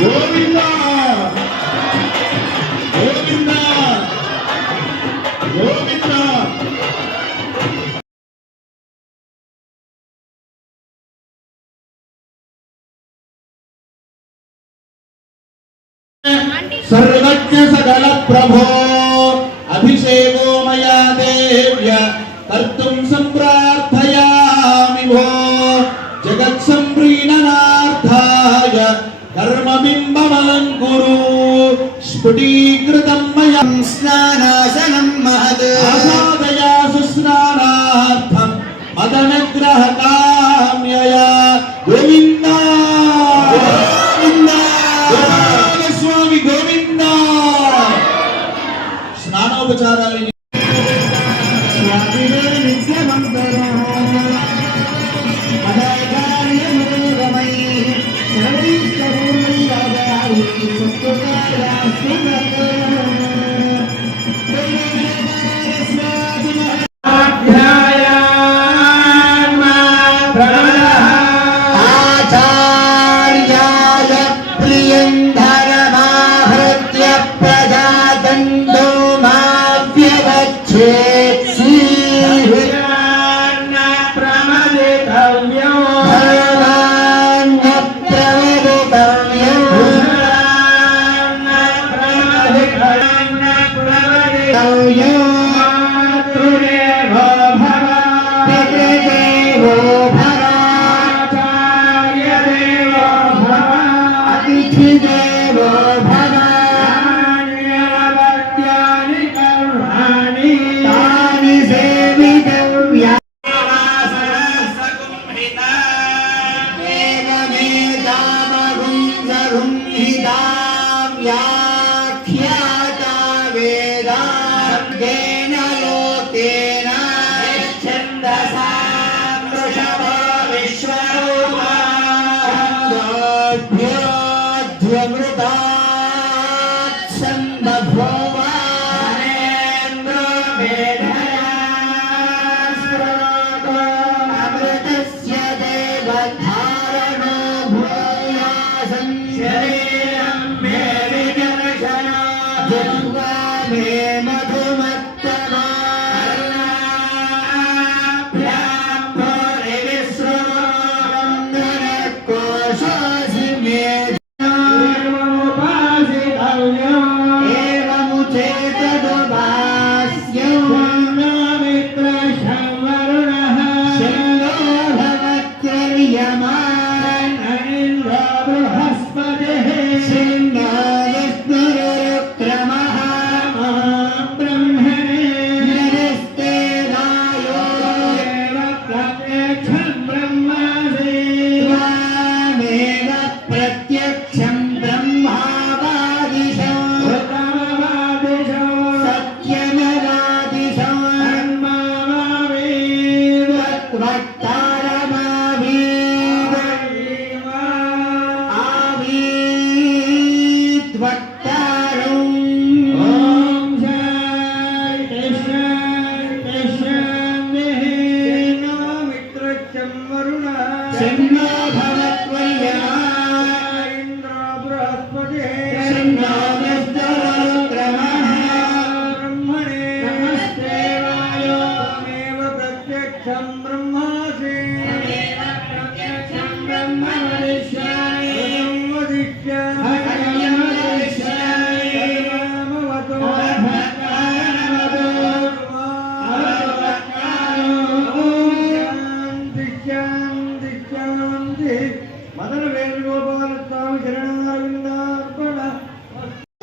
గోవింద గోవింద గోవింద. सर्वज्ञ सकल प्रभो अभिषेको मया देव्य कर्तुं सम्प्रार्थयामि भो जगत्सम्प्रीणनार्थाय कर्मबिम्बमलङ्कुरु स्फुटीकृतं मया स्नानासनं महत् आसादया सुस्नानार्थं मदनग्रहकाम्यया गोविन्द गोविन्द स्वामी गोविन्द. स्नानोपचाराలు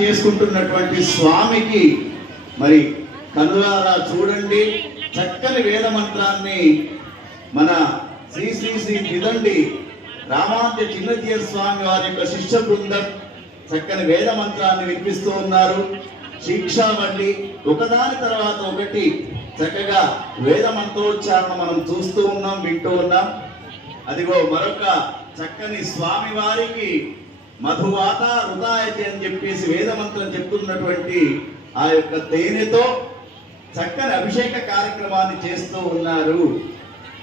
చేసుకుంటున్నటువంటి స్వామికి మరి కనులారా చూడండి. చక్కని వేద మంత్రాన్ని మన శ్రీ శ్రీ శ్రీ నిదండి రామాంజ చిన్నజీయ స్వామి వారి యొక్క శిష్య బృందం చక్కని వేద మంత్రాన్ని వినిపిస్తూ ఉన్నారు. శిక్షావళి ఒకదాని తర్వాత ఒకటి చక్కగా వేద మంత్రోచ్చారణ మనం చూస్తూ ఉన్నాం, వింటూ ఉన్నాం. అదిగో మరొక చక్కని స్వామి వారికి మధువాత హృదయతి అని చెప్పేసి వేదమంత్రం చెప్తున్నటువంటి ఆ యొక్క తేనెతో చక్కని అభిషేక కార్యక్రమాన్ని చేస్తూ ఉన్నారు.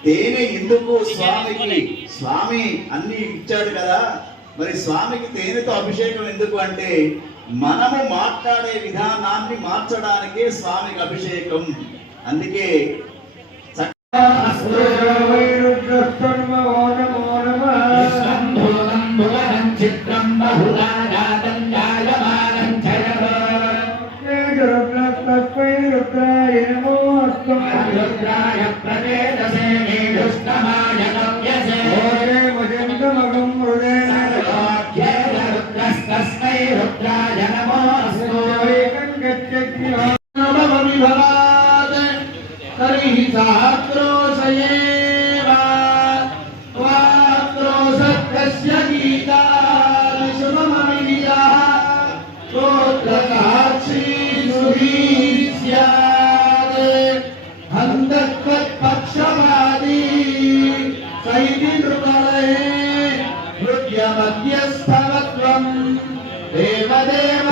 తేనె ఎందుకు స్వామికి? స్వామి అన్ని ఇచ్చాడు కదా, మరి స్వామికి తేనెతో అభిషేకం ఎందుకు అంటే మనము మాట్లాడే విధానాన్ని మార్చడానికే స్వామికి అభిషేకం. అందుకే మధ్యస్థవత్వం దేవదేవ